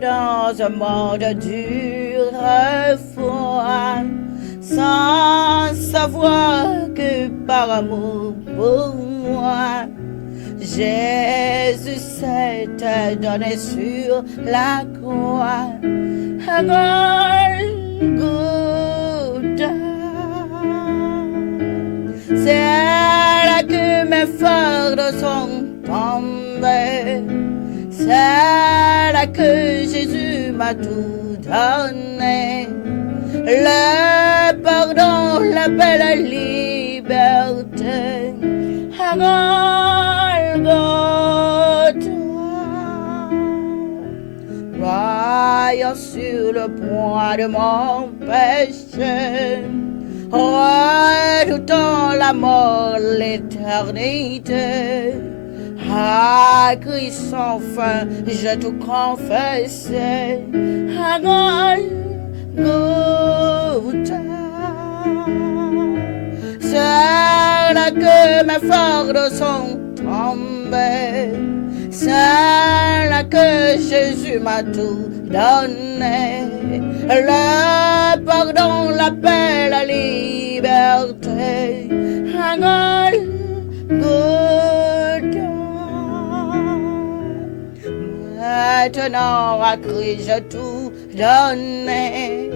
dans un monde dur et froid, sans savoir que par amour pour moi, Jésus s'est donné sur la croix à Golgotha. C'est là que mes fardeaux sont tombés. C'est là que Jésus m'a tout donné. Le pardon, la paix, la liberté. À Golgotha. Croyant sur le poids de mon péché, redoutant la mort, l'éternité, à Christ sans fin, j'ai tout confessé à Golgotha. C'est là que mes fardeaux sont tombés. C'est là que Jésus m'a tout donné. Le pardon, la paix, la liberté. À Golgotha. Maintenant à Christ j'ai tout donné.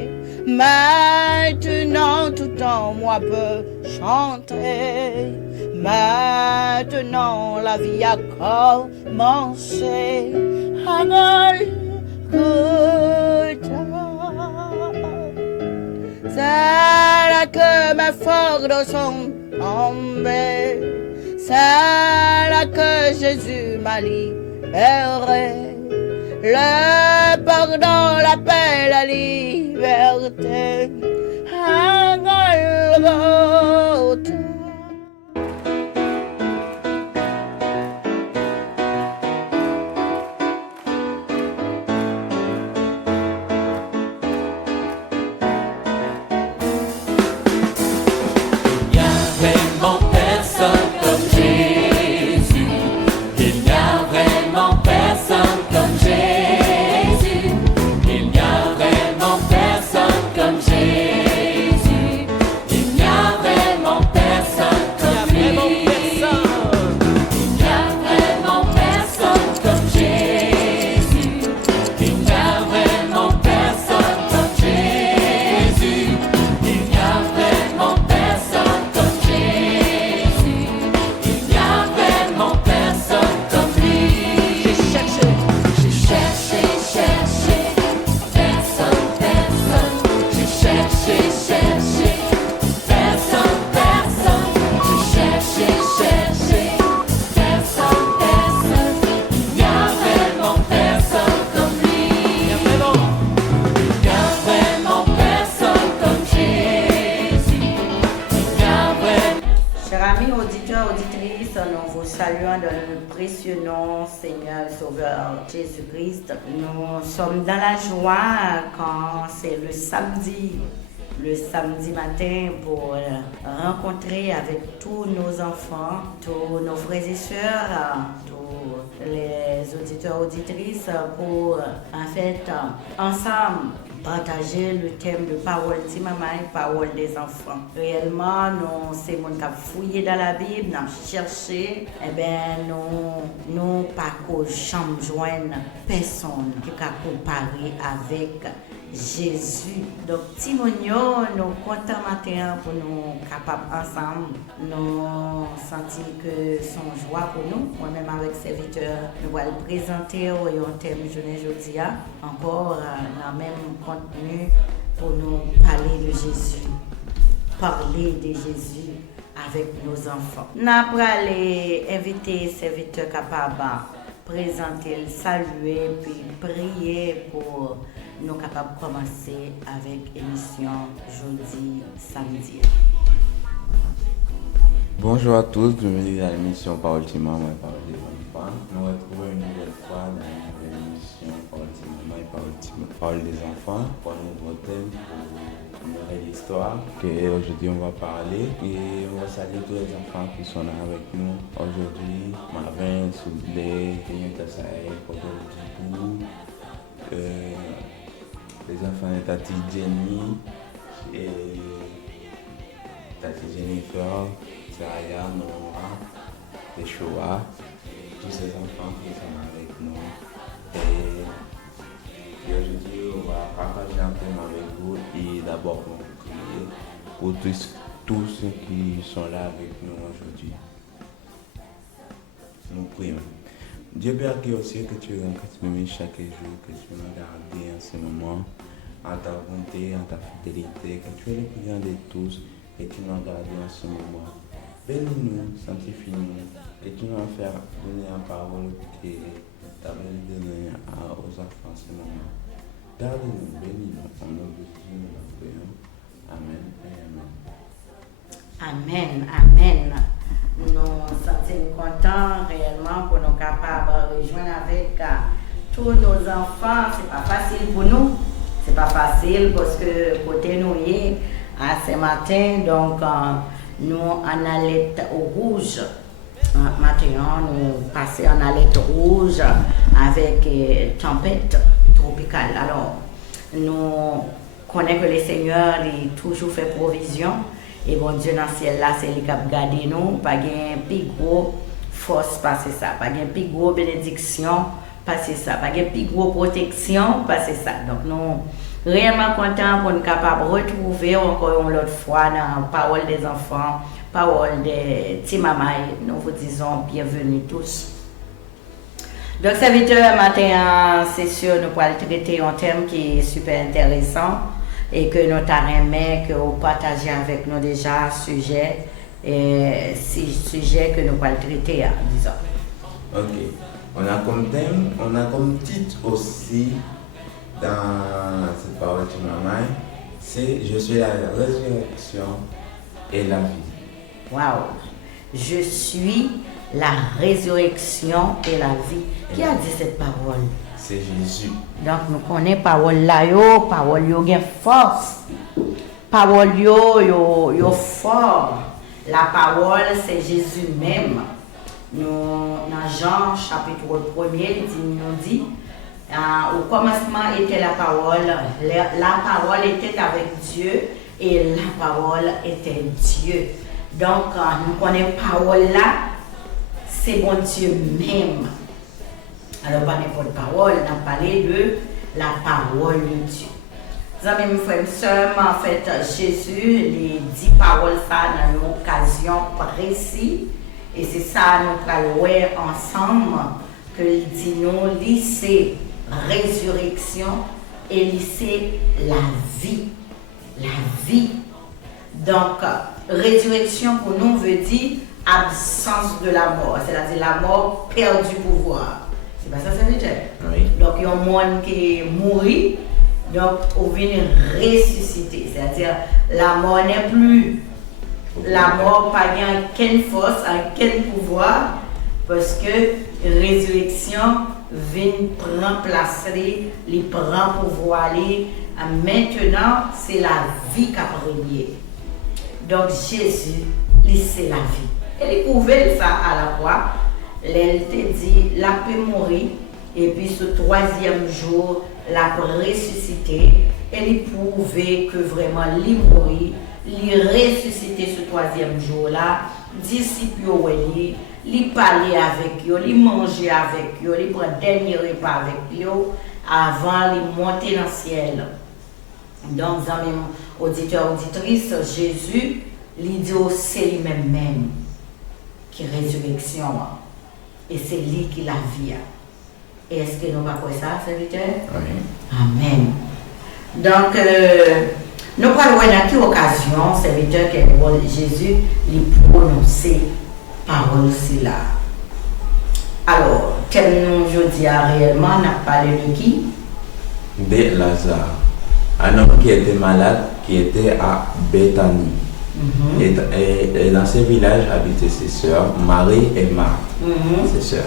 Maintenant tout en moi peut chanter. Maintenant la vie a commencé. À Golgotha. C'est là que mes fardeaux sont tombés. C'est là que Jésus m'a libéré. Le pardon, la paix, la liberté. À Golgotha. Nous vous saluons dans le précieux nom, Seigneur Sauveur Jésus-Christ. Nous sommes dans la joie quand c'est le samedi matin pour rencontrer avec tous nos enfants, tous nos frères et sœurs, tous les auditeurs, auditrices pour en fait ensemble partager le thème de parole de maman et parole des enfants. Réellement, nous, c'est mon cap fouiller dans la Bible, nous chercher, nous pas qu'au chambre joindre personne qui a comparé avec Jésus. Donc, Timonio, nous comptons matin pour nous capables ensemble, nous sentir que son joie pour nous, moi-même avec serviteur, nous allons présenter au thème journée aujourd'hui, encore dans le même contenu pour nous parler de Jésus, parler de Jésus avec nos enfants. Nous allons inviter serviteurs capables présenter, saluer, puis prier pour nous capables de commencer avec l'émission jeudi, samedi. Bonjour à tous, bienvenue à l'émission Parole de Maman et Parole des enfants. Nous retrouvons une nouvelle fois dans l'émission Parole de Maman et Parole des enfants pour un nouveau thème, pour une nouvelle histoire que aujourd'hui on va parler et on va saluer tous les enfants qui sont là avec nous aujourd'hui. Marvin, Soublé, Kenyatta Saïd, Koto Djibou, les enfants de Tati Jenny et Tati Jennifer, Zaya, Nora, Yeshua, tous ces enfants qui sont avec nous. Et aujourd'hui, on va partager un thème avec vous et d'abord on va prier pour tous ceux qui sont là avec nous aujourd'hui. Nous prions. Dieu Père qui est au ciel, que tu rencontres chaque jour, que tu nous gardes en ce moment, en ta bonté, en ta fidélité, que tu es le plus grand de tous et tu nous gardes en ce moment. Bénis-nous, sanctifie-nous et tu nous fais donner la parole que tu as donné aux enfants en ce moment. Garde-nous, bénis-nous, au nom de Jésus, nous la prions. Amen et Amen, Amen. amen. Nous sommes contents réellement pour nous capables de rejoindre avec tous nos enfants. C'est pas facile pour nous. C'est pas facile parce que côté nous est à ce matin, donc nous en alerte au rouge. Maintenant, nous passons en alerte rouge avec tempête tropicale. Alors, nous connaissons que le Seigneur a toujours fait provision. Et bon Dieu dans le ciel là, c'est lui qui a gardé nous, pas de plus gros force passer ça, pas de plus gros bénédiction passer ça, pas de plus gros protection passer ça. Donc nous réellement contents pour nous capables de retrouver encore une autre fois dans la parole des enfants, parole des petits mamans. Nous vous disons bienvenue tous. Donc serviteur matin, c'est sûr, nous allons traiter un thème qui est super intéressant. Et que nous t'aimons, que vous partagez avec nous déjà sujet que nous allons traiter, disons. Ok. On a comme thème, on a comme titre aussi dans cette parole de maman, c'est Je suis la résurrection et la vie. Waouh! Je suis la résurrection et la vie. Qui a dit cette parole? C'est Jésus. Donc nous connaissons parole là, parole yo gen force. Parole yo fort. La parole c'est Jésus même. Nous dans Jean chapitre 1er, il nous dit au commencement était la parole était avec Dieu et la parole était Dieu. Donc nous connaissons parole là, c'est bon Dieu même. Alors, pas n'importe parole, on a parlé de la parole de Dieu. Amis, mes frères et sœurs, en fait, Jésus les dit paroles ça dans une occasion précise. Et c'est ça, nous allons voir ensemble que il dit nous, c'est résurrection et c'est la vie. La vie. Donc, résurrection pour nous veut dire absence de la mort, c'est-à-dire la mort perd du pouvoir. C'est pas ça, ça veut dire. Oui. Donc, il y a un monde qui est mort, donc on vient ressusciter. C'est-à-dire, la mort n'est plus. La mort n'a pas aucune force, aucun pouvoir, parce que la résurrection vient prendre place, il prend pouvoir. Maintenant, c'est la vie qui a régné. Donc, Jésus, c'est la vie. Et il prouvait ça à la croix. Elle te dit, la peut mourir, et puis ce troisième jour, la peut ressusciter. Elle il prouvait que vraiment, il mourit, il ressuscité ce troisième jour-là, disciples, il parlait avec eux, il mangeait avec eux, il prenait dernier repas avec eux, avant de monter dans le ciel. Donc, amis auditeurs, auditrices, Jésus, il dit c'est lui-même qui est résurrection. Et c'est lui qui la vie. Et est-ce que nous ne pas quoi ça, serviteur? Oui. Amen. Donc, nous allons voir dans quelle occasion, serviteur, que Jésus lui prononcer parole là. Alors, quel nom je dis réellement, on a parlé de qui? De Lazare. Un homme qui était malade, qui était à Béthanie. Et dans ce village habitaient ses sœurs, Marie et Marthe, ses sœurs.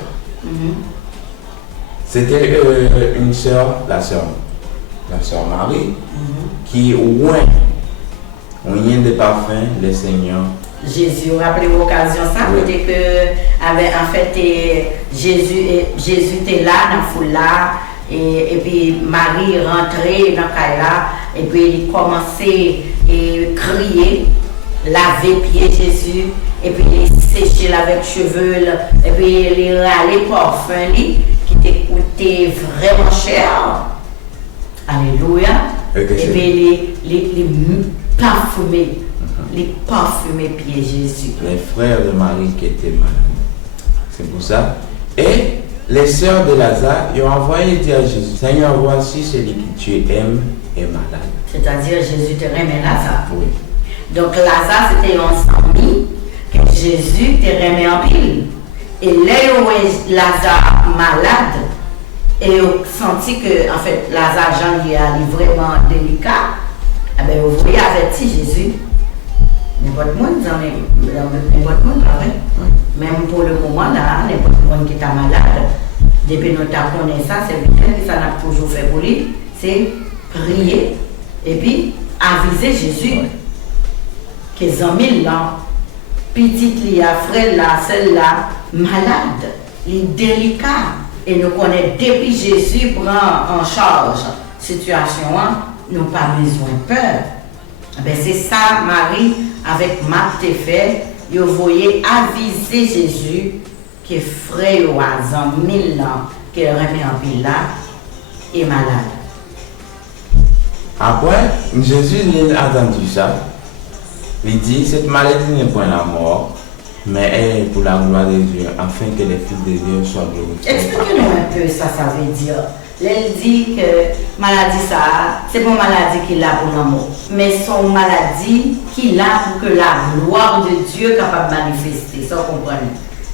C'était une sœur, la sœur Marie, qui ouait un lien de parfum, le Seigneur. Jésus, rappelez l'occasion ça, peut-être que en fait Jésus était là dans la foule là, Et puis Marie rentrait dans Kaila et puis il commençait à crier, laver pied Jésus et puis il séchait avec cheveux et puis il râlait parfum qui t'écoutait vraiment cher. Alléluia. Et puis il parfumait pied Jésus. Les frères de Marie qui étaient malades. C'est pour ça. Et les sœurs de Lazare, ils ont envoyé dire à Jésus, Seigneur, voici celui que tu aimes est malade. C'est-à-dire Jésus te remet Lazare. Oui. Donc Lazare, c'était un ami que Jésus te remet en pile. Et là, où Lazare malade, et on senti que, en fait, Lazare Jean est vraiment délicat, eh bien, vous voyez, averti Jésus. N'importe monde, n'importe monde, pas vrai? Même pour le moment, là, n'importe monde qui est malade, depuis nous connaissons ça, c'est bien que ça n'a toujours fait pour lui, c'est prier et puis aviser Jésus qu'ils ont mis là, petite lia, frère là, celle-là, malade, il est délicat. Et nous connaissons depuis Jésus prend en charge la situation, nous n'avons pas besoin de peur. Ben c'est ça, Marie, avec Marthe fait, vous voyez aviser Jésus que frère Oazan, 1000 ans, qu'il remet en pile là, est malade. Après, Jésus a entendu ça. Il dit, cette maladie n'est point la mort, mais elle est pour la gloire de Dieu, afin que les fils de Dieu soient glorifiés. Expliquez-nous un peu ça veut dire. Elle dit que maladie ça, c'est pas une maladie qu'il a pour l'amour, mais son maladie qu'il a pour que la gloire de Dieu soit capable de manifester. Ça, vous comprenez?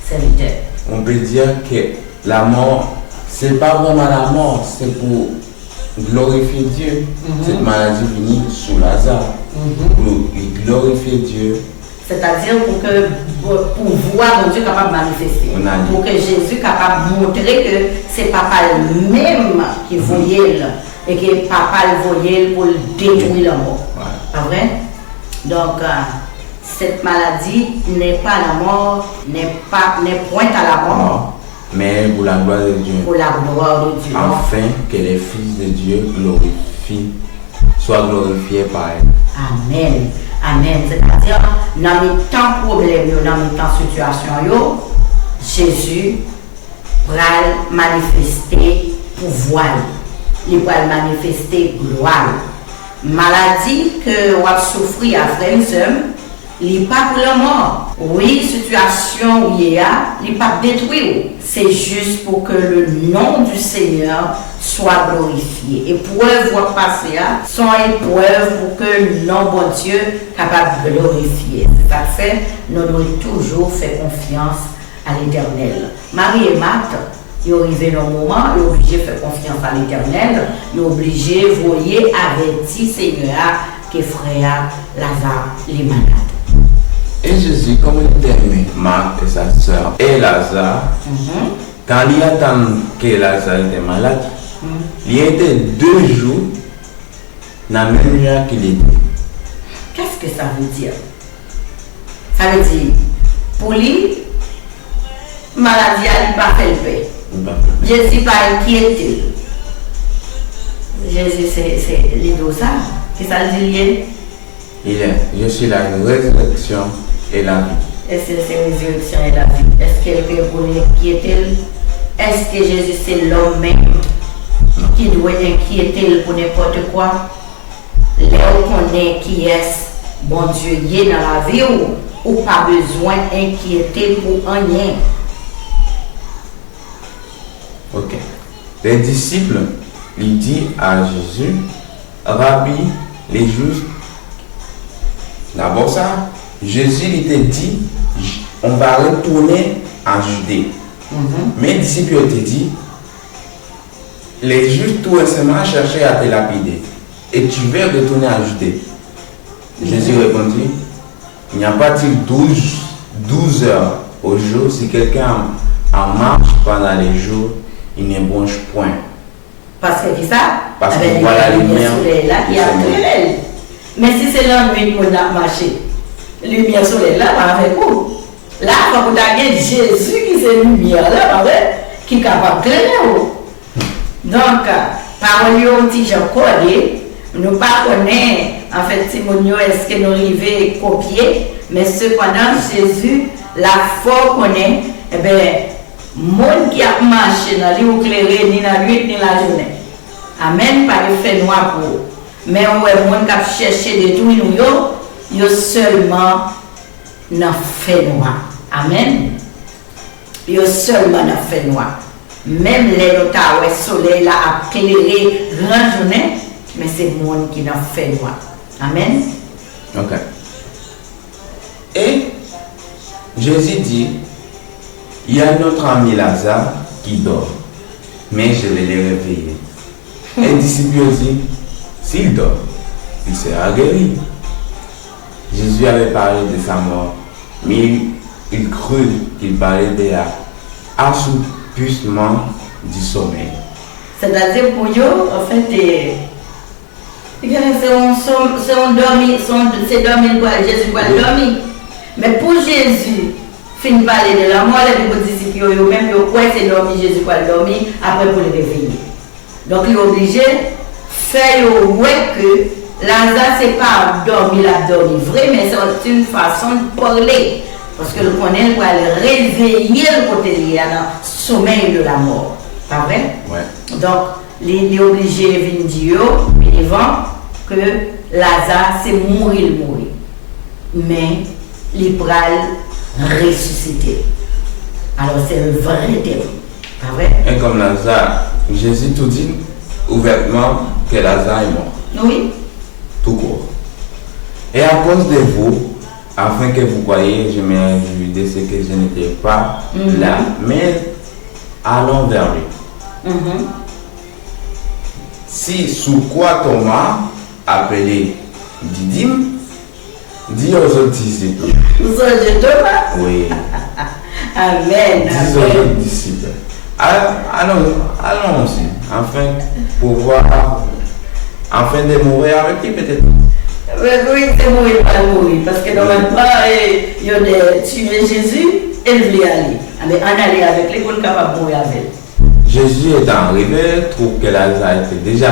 C'est l'éternel. On peut dire que la mort, c'est pas vraiment la mort, c'est pour glorifier Dieu. Cette maladie venue sous Lazare, pour glorifier Dieu. C'est-à-dire pour voir Dieu capable de manifester. Pour que Jésus capable de montrer que c'est papa lui-même qui voyait et que papa le voyait pour détruire la mort. Pas vrai? Donc, cette maladie n'est pas la mort, n'est point à la mort. Mais pour la gloire de Dieu. Pour la gloire de Dieu. Afin que les fils de Dieu soient glorifiés par elle. Amen. Amen. C'est-à-dire, dans les temps problèmes, dans les temps situation, Jésus va manifester pouvoir. Il va manifester gloire. Maladie que vous souffrez à frère il n'est pas pour la mort. Oui, situation où il y a, il n'est pas détruit. C'est juste pour que le nom du Seigneur soit glorifié. Épreuve va passer, sont épreuves pour que le nom de Dieu soit capable de glorifier. C'est ça fait, nous devons toujours faire confiance à l'Éternel. Marie et Marthe, ils sont arrivés dans le moment, ils sont obligés de faire confiance à l'Éternel, ils sont obligés de voyer avertir Seigneur que frère Lazare les malades. Et Jésus, comme il aimait Marthe et sa soeur et Lazare, quand il attend que Lazare était malade, il était 2 jours dans la même nuit qu'il était. Qu'est-ce que ça veut dire? Ça veut dire, pour lui, maladie n'a pas fait le paix. Jésus n'a pas inquiété. Jésus, c'est l'idosage. Qu'est-ce que ça veut dire? Je suis la résurrection et la vie. Est-ce que c'est la résurrection et la vie? Est-ce quelqu'un pour l'inquiéter? Est-ce que Jésus c'est l'homme même qui doit inquiéter pour n'importe quoi? Là où on est qui est, bon Dieu, y est dans la vie ou pas besoin d'inquiéter pour rien? Ok. Les disciples lui disent à Jésus, Rabbi, les Juifs, d'abord ça, Jésus lui a dit, on va retourner en Judée. Mais les disciples ont dit, les Juifs tout récemment cherchaient à te lapider et tu veux retourner en Judée. Jésus répondit, il n'y a pas de 12 heures au jour si quelqu'un en marche pendant les jours, il ne bronche point. Parce que c'est ça? Parce que voilà la lumière là qui a créé. Mais si c'est l'ennui de mon marché, lumière soleil là, avec vous. Là, quand vous avez Jésus qui est lumière là, qui est capable de créer. Donc, parole yo petit Jean codé, nous pas connaît en fait Simonio est-ce que nous arrivons copier, mais cependant Jésus la foi connaît eh ben monde qui a marché dans lui éclairé ni la nuit ni la journée. Amen, pas le fait noir pour. Mais on est monde qui a cherché de tout nous yo seulement dans fait noir. Amen. Yo seulement dans fait noir. Même les notaires, le soleil là a éclairé grande journée, mais c'est le monde qui n'a fait noir. Amen. Ok. Et Jésus dit, il y a notre ami Lazare qui dort, mais je vais les réveiller. Et les disciples dit, s'il dort, il sera guéri. Jésus avait parlé de sa mort, mais il crut qu'il parlait de l'assouplissement du sommeil. C'est-à-dire pour eux, en fait, c'est dormir pour Jésus pour dormir. Mais pour Jésus, fin de parler de la mort, les disciples, même c'est dormir Jésus pour dormir, après pour le réveiller. Donc il est obligé de faire que Lazare, ce n'est pas dormir vrai, mais c'est une façon de parler. Parce que le connaît pour aller réveiller le côté lié dans le sommeil de la mort. Pas vrai? Ouais. Donc, il est obligé de venir dire devant que Lazare, c'est mourir. Mais il va ressusciter. Alors, c'est le vrai terme. Pas vrai? Et comme Lazare, Jésus tout dit ouvertement que Lazare est mort. Oui. Tout court. Et à cause de vous, afin que vous croyiez, je me réjouis de ce que je n'étais pas là, mais allons vers lui. Si sous quoi Thomas, appelé Didyme, dit aux autres disciples. Vous êtes Thomas? Oui. Amen. Dis aux autres disciples. Allons aussi, afin de mourir avec lui peut-être. Oui, c'est mourir, pas mourir. Parce que normalement, il y a tué Jésus et il voulait aller. Mais en aller avec lui, on est capable de mourir avec. Jésus étant arrivé, trouve que Lazare était déjà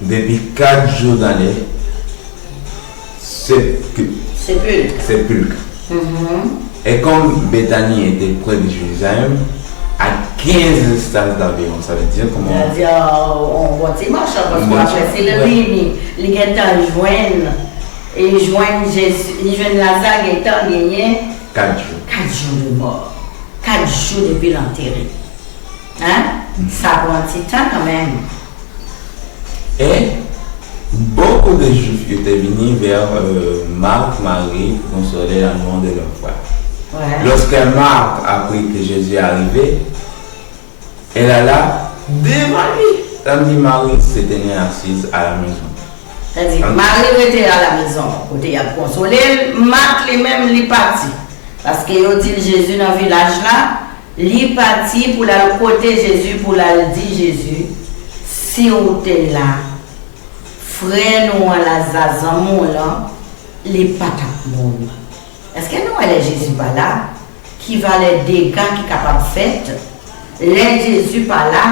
depuis 4 jours dans les sépulcres. Et comme Béthanie était près de Jérusalem, à 15 distances d'environ, ça veut dire comment? Ça veut dire, on va y marcher, parce qu'après, c'est le ligne, les gens joignent, et joignent Jésus, ils joignent Lazare, et ils ont gagné 4 jours. 4 jours de mort. 4 jours depuis l'enterré. Hein? Ça prend un petit temps quand même. Et beaucoup de Juifs étaient venus vers Marc, Marie, pour consoler la mort de leur frère. Ouais. Lorsque Marc apprit que Jésus est arrivé, elle alla devant lui. Tandis que Marie se tenait assise à la maison. C'est-à-dire, Marie était à la maison, côté à consoler, Marc lui-même est parti. Parce qu'il dit Jésus dans le village là, il est parti pour la côté Jésus, pour la dire Jésus, si on était là, frère nous à la zazamon là, il n'est pas ta monde. Est-ce que nous, elle est Jésus pas là, qui va les dégâts qui est capable de faire, les Jésus pas là,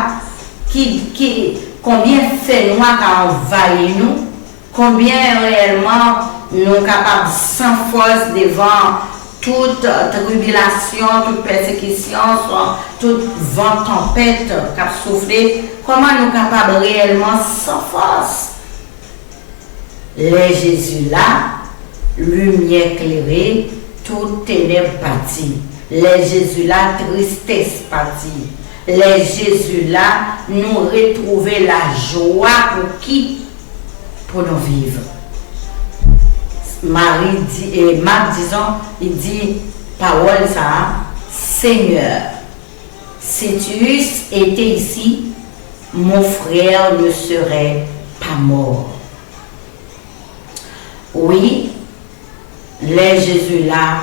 combien fait noir qu'a envahi nous, combien réellement nous sommes capables sans force devant toute tribulation, toute persécution, toute vent tempête qui a soufflé, comment nous sommes capables réellement sans force? Les Jésus là, lumière éclairée, tout ténèbres parti. Les Jésus là, tristesse parti. Les Jésus là, nous retrouver la joie pour qui? Pour nous vivre. Marie dit, et Marc disons, il dit, parole ça, Seigneur, si tu eusses été ici, mon frère ne serait pas mort. Oui, les Jésus là,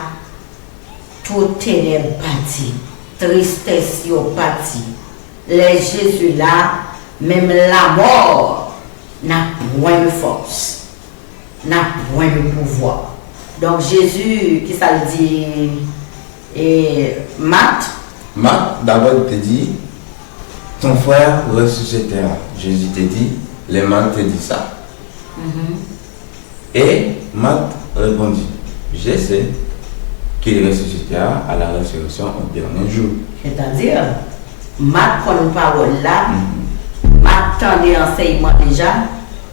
tout ténèbres parti, tristesse yo parti. Les Jésus là, même la mort n'a point de force, n'a point de pouvoir. Donc Jésus, qui ça le dit, et Marc Marc d'abord te dit, ton frère ressuscitera. Jésus te dit, les Marthe te dit ça. Et Marthe répondit, je sais qu'il ressuscitera à la résurrection au dernier jour. C'est-à-dire, Marthe prend une parole là, Marthe tend des enseignements déjà,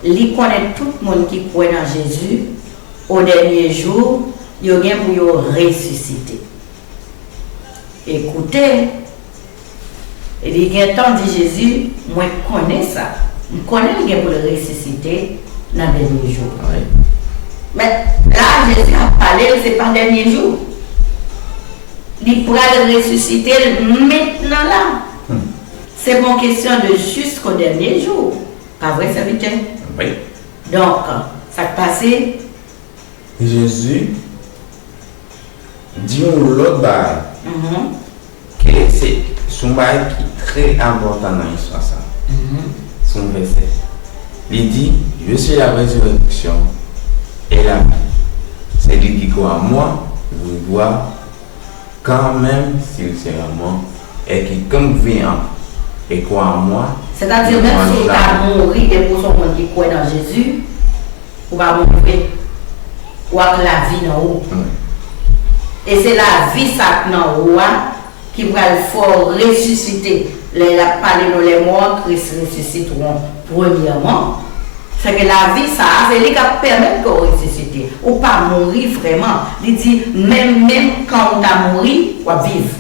il connaît tout le monde qui croit dans Jésus, au dernier jour, il y a pour ressusciter. Écoutez, il y a un temps dit Jésus, moi je connais ça. Je connais le pour le ressusciter dans le dernier jour. Oui. Mais là, Jésus a parlé, ce n'est pas le dernier jour. Il pourra le ressusciter maintenant là. C'est mon question de jusqu'au dernier jour. Pas vrai, ça veut dire? Oui. Donc, ça passé. Jésus dit l'autre bail que c'est son bail qui est très important dans l'histoire. Son verset. Il dit, je suis la résurrection et la vie. C'est lui qui croit en moi, vous doit quand même s'il sera mort et qui comme vient et croit en moi. C'est-à-dire même si tu as mouru et pour son monde qui croit dans Jésus, ou va mourir, ou avec la vie dans haut. Et c'est la vie ça dans haut qui va le faire ressusciter. Les parler dans les morts, Christ ressusciteront premièrement. C'est que la vie, ça, c'est lui qui permet de ressusciter. Ou pas mourir vraiment. Il dit, même quand on a mouru, on va vivre.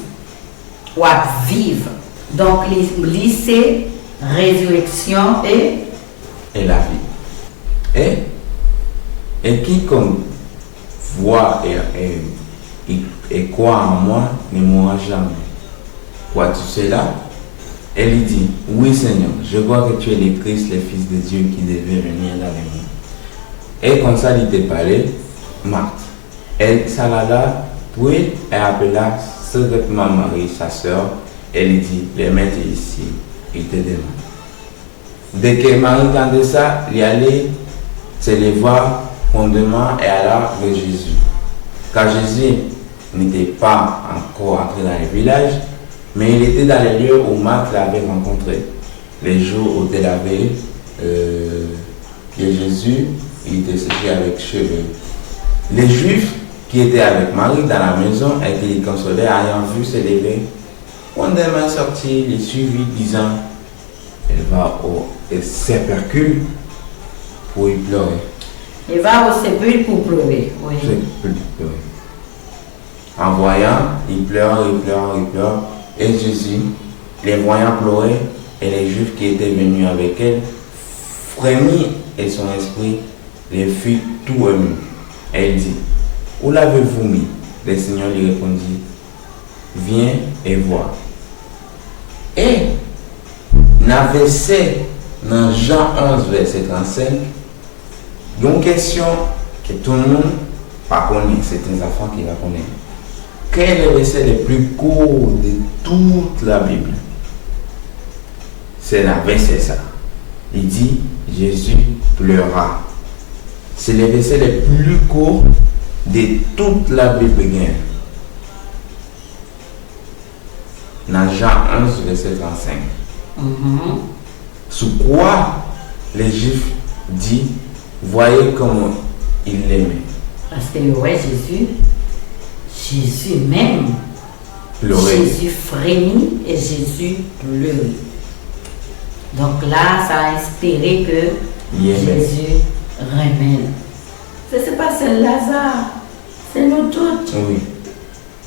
On va vivre. Donc, c'est résurrection et la vie. Et quiconque voit et croit en moi ne mourra jamais. Crois-tu cela? Elle dit, oui Seigneur, je crois que tu es le Christ, le Fils de Dieu qui devait venir dans le monde. Et comme ça, il te parlait, Marthe. Elle s'allada, puis elle appela secrètement Marie, sa sœur. Elle dit, les maîtres ici, il te demande. Dès que Marie entendait ça, il allait se lever fondement et alla vers Jésus. Car Jésus n'était pas encore entré dans le village, mais il était dans les lieux où Marthe l'avait rencontré. Les jours où elle avait que Jésus il était séché avec cheveux. Les Juifs qui étaient avec Marie dans la maison et qui les consolaient, ayant vu se lever, quand elle est sortie, les suivit, disant, elle va au sépulcre pour y pleurer. Elle va au sépulcre pour pleurer. Oui. En voyant, il pleure. Et Jésus, les voyant pleurer, et les Juifs qui étaient venus avec elle, frémit et son esprit les fit tout ému. Et il dit, où l'avez-vous mis? Le Seigneur lui répondit, viens et vois. Et n'avait dans Jean 11, verset 35, une question que tout le monde pas connaît, c'est un enfant qui va connaître. Quel est le verset le plus court de toute la Bible? C'est le verset ça. Il dit, Jésus pleura. C'est le verset le plus court de toute la Bible. Dans Jean 11, verset 35. Sous quoi les Juifs disent, voyez comment il l'aimait. Parce que ouais, Jésus même, pleurait. Jésus frémit et Jésus pleurait. Donc là, ça a inspiré que Jésus remène. Ce n'est pas seul Lazare, c'est nous toutes. Oui.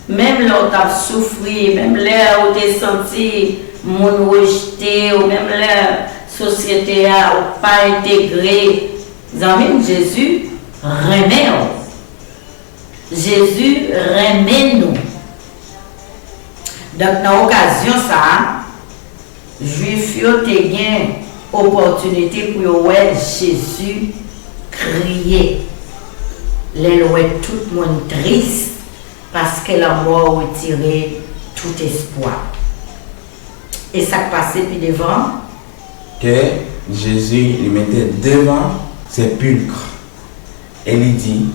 Même là où tu as souffert, même là où tu as senti mon rejeté, ou même la société n'a pas intégré, Jésus remet. Jésus remet nous. Donc, dans l'occasion, ça, Juif ont une opportunité pour voir Jésus crier. Les tout le monde triste parce que la mort a retiré tout espoir. Et ça passait puis devant. Que Jésus lui mettait devant sépulcre. Et il dit,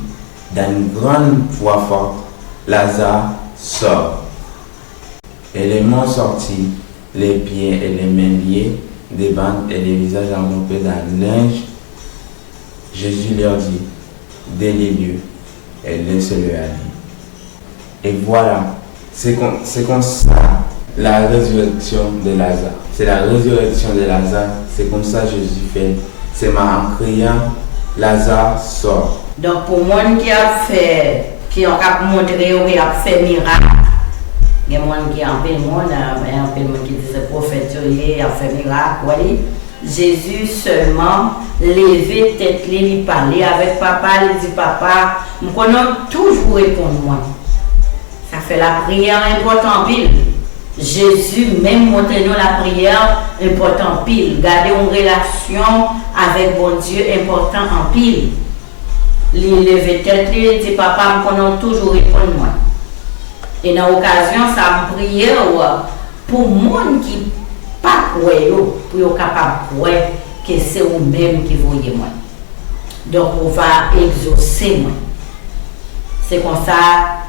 dans une grande voix forte, Lazare sort. Et les morts sortis, les pieds et les mains liés, des bandes et les visages enveloppés d'un linge. Jésus leur dit, déliez-le et laissez-le aller. Et voilà, c'est comme ça la résurrection de Lazare. C'est la résurrection de Lazare, c'est comme ça Jésus fait. C'est en criant, Lazare sort. Donc pour moi qui a montré qui a fait miracle, il y a des gens qui ont un peu de monde qui dit c'est prophète, il a fait miracle. Oui. Jésus seulement levé tête, il parlait avec papa, il dit papa, je connais toujours répondre moi. Ça fait la prière importante pile. Jésus même montre-nous la prière importante pile. Garder une relation avec bon Dieu important en pile. Il levé tête, il dit papa, je connais toujours répondre moi. Et dans l'occasion, ça me prière pour monde qui pas croire, pour être capable de croire que c'est vous-même qui voyez moi. Donc on va exaucer moi. C'est comme ça,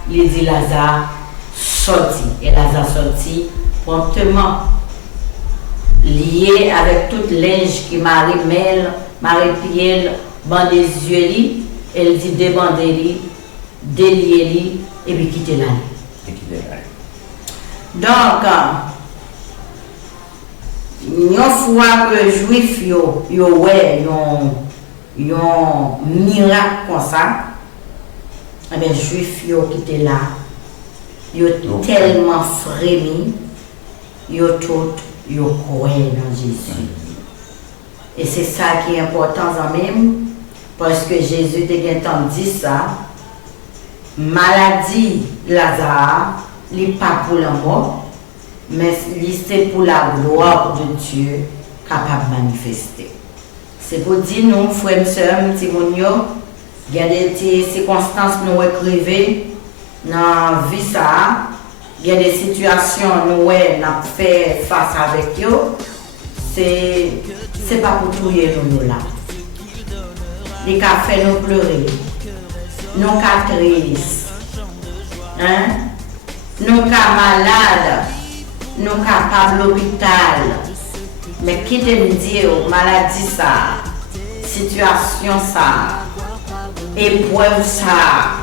il dit Lazare sorti. Et Lazare sorti promptement, lié avec toute linge qui Marie-Pierre, bande des yeux, elle dit débandez-les, déliez-les, et puis quittez-la. Donc, une fois que les Juifs ont un miracle comme ça, les Juifs qui étaient là, ils ont tellement frémi, ils ont tout croyé dans Jésus. Et c'est ça qui est important en même, parce que Jésus a dit ça, maladie Lazare, il n'est pas pour la mort, mais c'est pour la gloire de Dieu capable de manifester. C'est pour dire nous, frères et sœurs, Timonio, il y a des circonstances nous écrivons dans la vie, il y a des situations nous avons fait face avec eux, c'est pas pour tout nous là. Les cas fait nous pleurer, nous cas tristes, nous cas malades, nous capables l'hôpital. Mais qui te me dit maladie ça, situation ça, épreuve ça,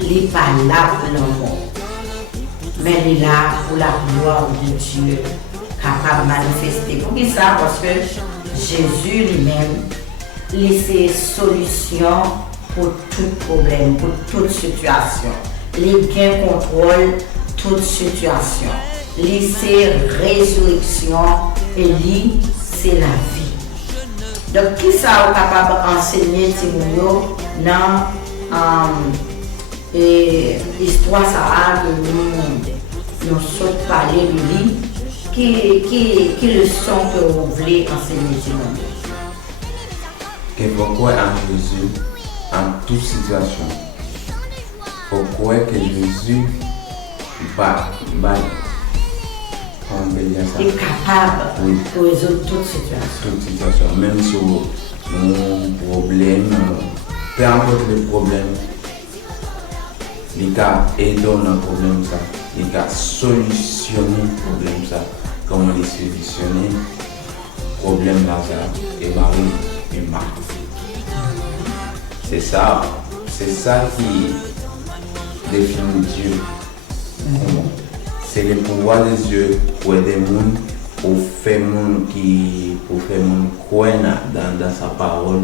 il n'est pas là pour le monde. Mais il est là pour la gloire de Dieu, capable de manifester. Pour qui ça? Parce que Jésus lui-même, il a solution pour tout problème, pour toute situation. Il gain contrôle toute situation. Il c'est résurrection et lui c'est la vie. Donc qui ça est capable d'enseigner Timounio dans l'histoire ça que nous sommes parlé de lui, qui leçon que vous voulez enseigner Timounio? Que pourquoi en Jésus en toute situation. Pourquoi que Jésus est capable de résoudre toute situation. Toute situation, même sur nos problèmes, peu importe le problème, il a aidé dans le problème, il a solutionné le problème, comment il solutionner le problème Lazare et Marie et Marthe. C'est ça qui définit Dieu. C'est le pouvoir de Dieu pour aider les gens, pour faire les gens croire dans sa parole.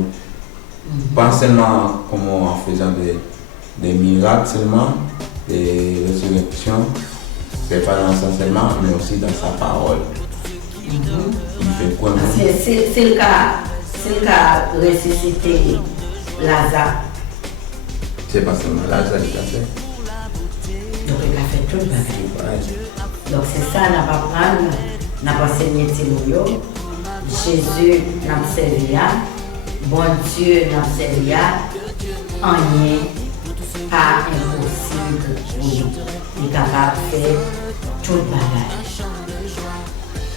Pas seulement en faisant des miracles seulement, des résurrections, c'est pas dans ça seulement, mais aussi dans sa parole. Il fait quoi? C'est le cas ressuscité Lazare. C'est pas seulement Lazare qui a fait. Donc il a fait tout le bagage. Donc c'est ça, n'a pas prendre, n'a pas enseigné Timounio. Jésus n'a servi à, bon Dieu n'a servi à, rien pas impossible pour lui. Il est capable de faire tout le bagage.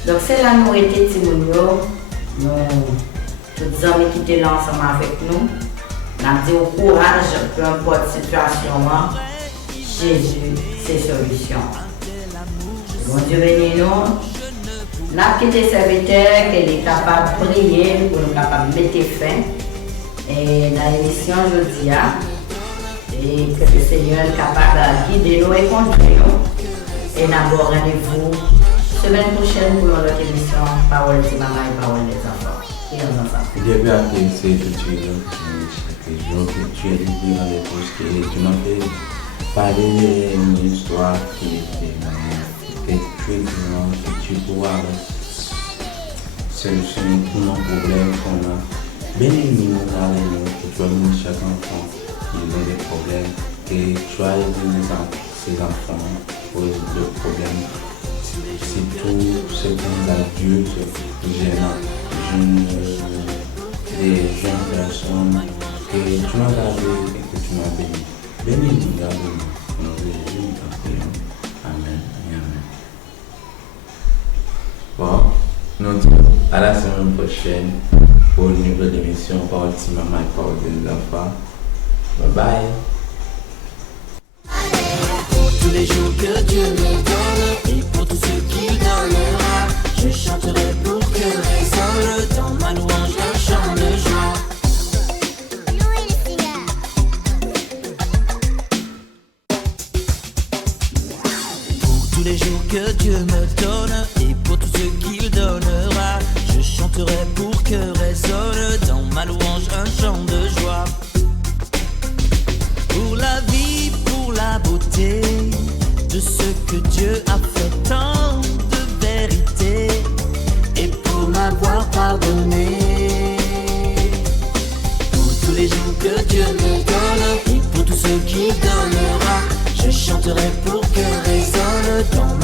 Donc c'est là nous été Timounio, nous tous les amis qui étaient là ensemble avec nous, nous avons dit au courage, peu importe la situation, Jésus, c'est solution. Bon Dieu bénis nous. N'a quitté serviteur qu'elle est capable de prier pour nous capable de mettre fin et dans l'émission aujourd'hui et que le Seigneur est capable de guider nous et conduire nous. Et d'abord rendez-vous semaine prochaine pour notre émission Parole de maman et Parole des enfants. Et on ensemble. Dieu peut apprécier tout de suite chaque jour que tu es libre avec tout ce que tu m'as fait parler d'une histoire qui est que tu pourras solutionner tous nos problèmes qu'on a. Bénis-nous, que tu as mis chaque enfant qui a des problèmes et tu as aidé ces enfants pour le problème. C'est tout ce qu'on a Dieu, ce des jeunes personnes que tu m'as gardé et que tu m'as béni. Bénis-nous, garde-nous. Au nom de Jésus, nous t'en prions. Amen et amen. Bon, nous disons à la semaine prochaine pour une nouvelle émission Parole de maman et Parole des enfants. Bye bye. Tous les jours que Dieu me donne et pour tous ceux qu'il donnera, je chanterai pour que résonne dans ma louange un chant de joie. Pour tous les jours que Dieu me donne et pour tous ceux qu'il donnera, je chanterai pour que résonne dans ma louange un chant de joie. Pour la vie, pour la beauté de ce que Dieu a fait, tant de vérité, et pour m'avoir pardonné. Pour tous les jours que Dieu me donne, et pour tous ceux qu'il donnera, je chanterai pour que résonne dans